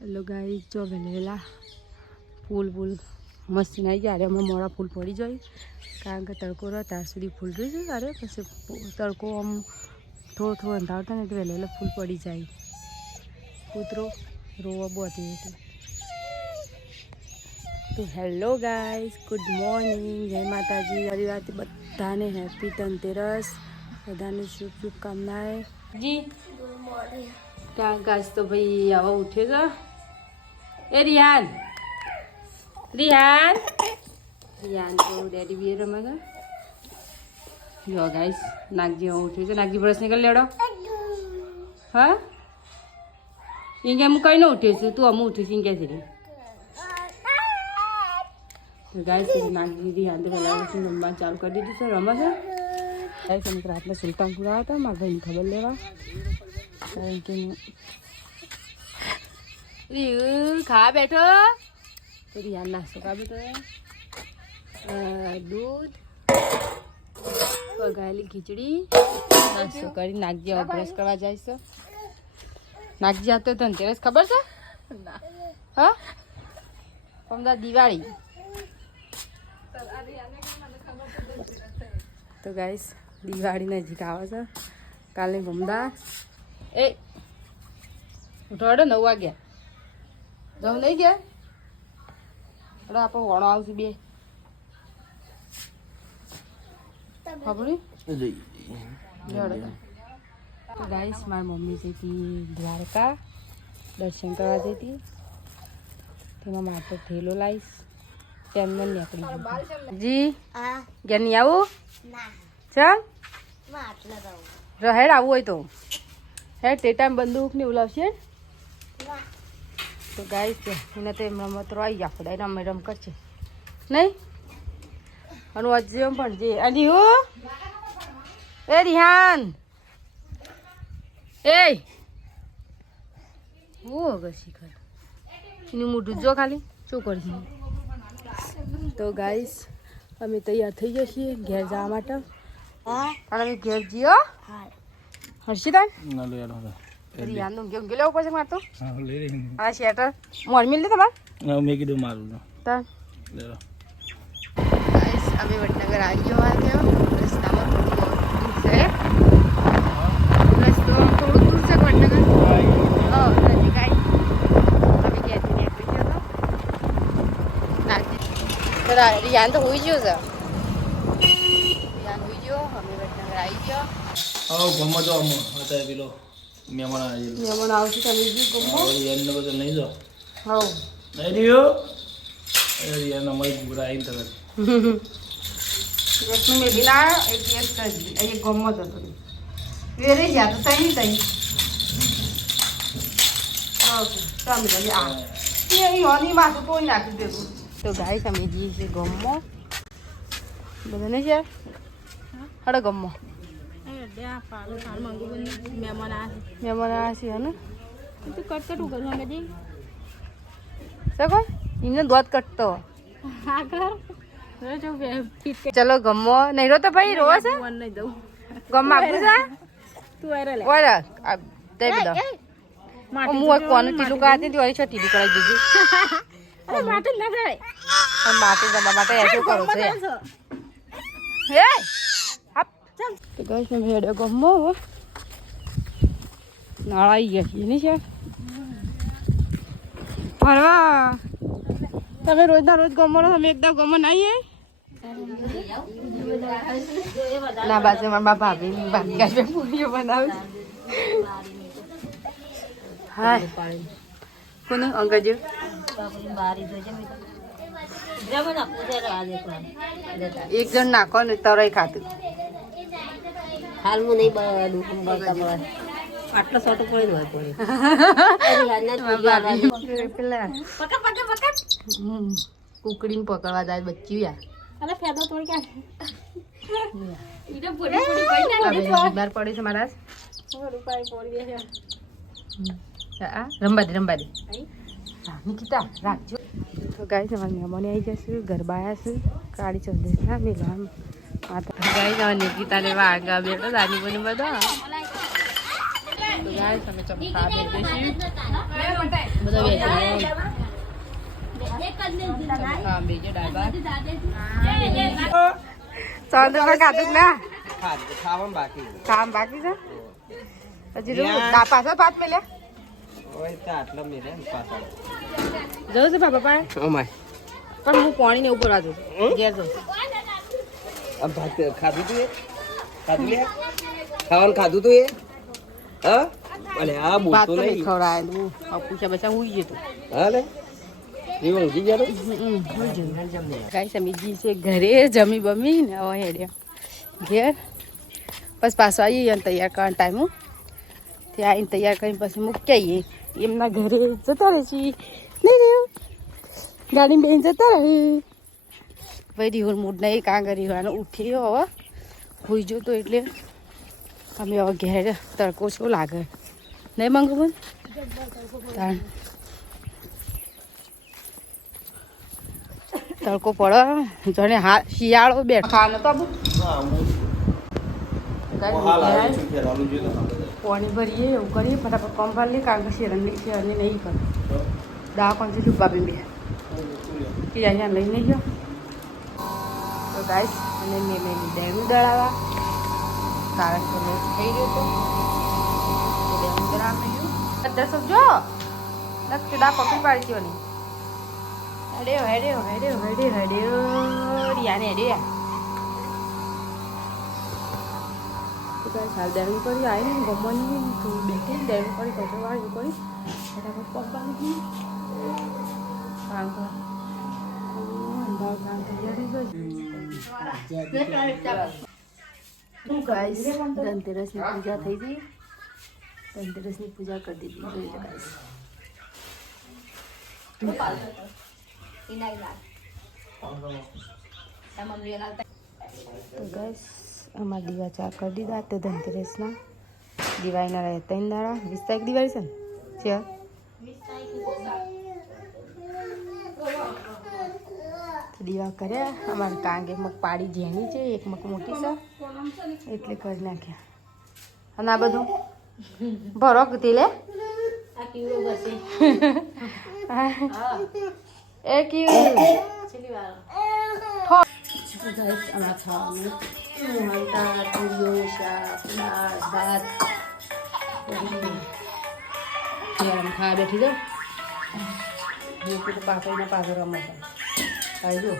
Hello guys, જો વેલેલા ફૂલ મસ્તી નાઈ ગયા. અમે મોડા ફૂલ પડી જાય કારણ કે તડકો રહે ત્યાં સુધી ફૂલ રહી છે. અરે પછી તડકો આમ થોડો અંધાવતા ને એટલે વેલેલા ફૂલ પડી જાય. કૂતરો રોવા બોતી હતી. તો હેલો ગાઈસ, ગુડ મોર્નિંગ, જય માતાજી. રાતે બધાને હેપી ધનતેરસ, બધાને શુભકામનાएं જી. Good morning. ક્યાં ગાઈસ તો ભાઈ આવા ઉઠે છે. એ રિયાન તો ડેડી બી રમે છે. જો ગાઈસ નાગજી ઉઠ્યું છે. નાગજી બ્રશ નીકળ લેડો. હા ઇંગે હું કઈ ન ઉઠ્યું છું, તું અમું ઉઠ્યું ઇંગે છે. તો ગાઈસ નાગજી રિયાન તો પહેલાં રમવાનું ચાલુ કરી દીધું છે, રમે છે. ગાઈસ અમે રાતના સુલતાનપુર આવ્યા હતા મારા ભાઈની ખબર લેવા, કારણ કે ખા બેઠો તો રિયાન નાસ્તો ખા બેઠો. દૂધ પગાયેલી ખીચડી નાસ્તો કરી નાગજી હવે બ્રશ કરવા જાય છે. નાગજી આ તો ધનતેરસ ખબર છે? હા અમદાવાદ દિવાળી. તો ગાઈસ દિવાળી નજીક આવે છે. કાલે ગમદા એ ઉઠાડો 9 વાગ્યા જવું નહીં ગયા. એટલે આપણો વણો આવશે બે ખબર. તો ગાઈસ મારી મમ્મી જઈ હતી દ્વારકા દર્શન કરવા જઈ હતી. તેમાં માટે થેલો લાવીશ તેમ નીકળી ગયું જી. ઘેર નહીં આવું ચાલ હેડ આવું હોય તો હેડ તે ટાઈમ બંદૂક ને ઉલાવશે. તો ગાઈસ એને તો એમ રમતો આવી ગયા આપણે રમે રમ કરશે નહીં. અને હજી એમ પણ જે અને હું એ રિહાન એ હું અગર શીખર એનું મોઢું જો ખાલી શું કરશે. તો ગાઈસ અમે તૈયાર થઈ જઈએ ઘેર જવા માટે. અને અમે ઘેર જઈએ હર્ષિતા રિયાન ઊંઘે લેવું પડશે મારે તો. હા શેટર મોર મિલ લે તમારે મેં કીધું મારું અમે વડનગર આવી ગયો રસ્તામાં થોડું દૂર છે વડનગર નજીક આવી અમે ક્યાંથી નીકળી ગયો. રિયાન તો હોઈ ગયો છે. રિયાન હોઈ ગયો. અમે વડનગર આવી ગયો. ગમો તો અત્યારે પેલો મહેમાન આવશે તમે ગમો એમને બધું નહીં જો હા નહીં રહ્યો એને અમારી ગુગરા આવીને તરત એકનું મેં બિના એક દિવસ એક ગમત હતો વેરે ગયા તો તઈ તઈ ઓકે માથું તોડી નાખી દેવું. તો ગાય તમે જઈએ છીએ ગમો બધાને છે હડો ગમો મહેમાન આવ્યા છે ને તું કટકટ ઉગલ અમે જઈ શકો એમને દોધ કટતો ચલો ગમો નહીં રો તો ભાઈ રો છે ગમ આપું છે હું કોનું ટીલું કાઢી હતી છો ટીલું કરાવી દીધું માટે શું કરું છે હે તો ગઈશ ને ભેડે ગમો નાળા આવી ગયા છીએ નહીં છે ફરવા. તમે રોજના રોજ ગમો તમે એકદમ ગમો નાઈએ ના બાજુ મારા ભાભી ભાભી પૂરીઓ બનાવે હા કોને અંગજ એક જણ નાખો ને તરય ખાતું હાલ હું નહીં આટલો સોટો પડી પેલા કુકડીને પકડવા જાય બચ્ચી બીમાર પડે છે મારા રંબા દે નિકિતા રાખજો. તો ગાય તમારે મહેમાને આવી જશે ગરબા આવ્યા છે કાળી ચંદ્રેશના મેળવા માતા ગાય નિકિતા લેવા આગળ બેઠો દાદી બને બધા. તો ગાઈસ અમે ચમચા બેઠે છીએ બધા બેઠે હા બેજે ડાબા ચાંદ પર ખાધું ના ખાવાનું બાકી કામ બાકી છે હજી દા પાછા ભાત મેલે હોય તો આટલો મેલે ને પાછળ જવું છે બાપા પાસે અમાય પણ હું પાણી ને ઉપર વાંચું ઘેર જઉં આ ભાત ખાધું તું એ ખાધું લે ખાવાનું ખાધું તું એ હા અલે આ ભાત બોલતો તો નહીં નહીં ખવડાય હું પૂછ્યા બચ્ચા હુઈ જતો હા લે જીવ ઊંઘી ગયા તો ગાઈસ અમે જી છે ઘરે જમી બમી ને હવે હેડ્યા ઘેર બસ પાછો આવીએ અને તૈયાર કરવાનો ટાઈમ ત્યાં આવીને તૈયાર કરીને પછી મૂકી આવીએ એમના ઘરે જતા રહે છે નહીં રહ્યું ગાડી બેન જતા રહે ભાઈ રીહોર મૂડ નહીં કાં કરી અને ઉઠી હવે હોઈ જો તો એટલે અમે હવે ઘેર તડકો છો લાગે નહીં મંગો બોલ તડકો પડે જાણે હા શિયાળો બેઠા નતો પાણી ભરીએ એવું કરીએ ફટાફટ પંપ ભરી લઈએ કારણ કે શેરંગી નહીં કરે દા કોણ છે ડૂબા બે કે અહીંયા લઈ નહીં ગયો તો ગાઈસ અને મેં ડેંગુ દળાવા કારણ કે મેં થઈ ગયો તો ડેંગુ દળાવા નહીં ગયું સમજો નથી દા પકડી પાડી ગયો નહીં હેડ્યો રિયાને હેડ્યો હાલ ડેંગુ કરી આવી ને ગમવાની બેઠી ડેંગુ કરી કચરો વાળી કરી ફટાફટ પપ્પા લીધી કામ કર ધનતેરસની પૂજા થઈ ગઈ ધનતેરસની પૂજા કરી દીધી જોઈ તો ગાઈસ અમારા દીવા ચા કરી દીધા તે ધનતેરસના દિવાળીના રહે 3 દાડા 20 તારીખ દિવાળી છે ને છે દીવા કર્યા અમારે કાંગે મગ પાડી જેની છે એક મગ મોટી છે એટલે કરી નાખ્યા અને આ બધું ભરો તેલે એ કેવું અમારા ખાવાનું ભાત ખાવા બેઠી જાઉં હું પાપડના પાછળ રમવા આવી જો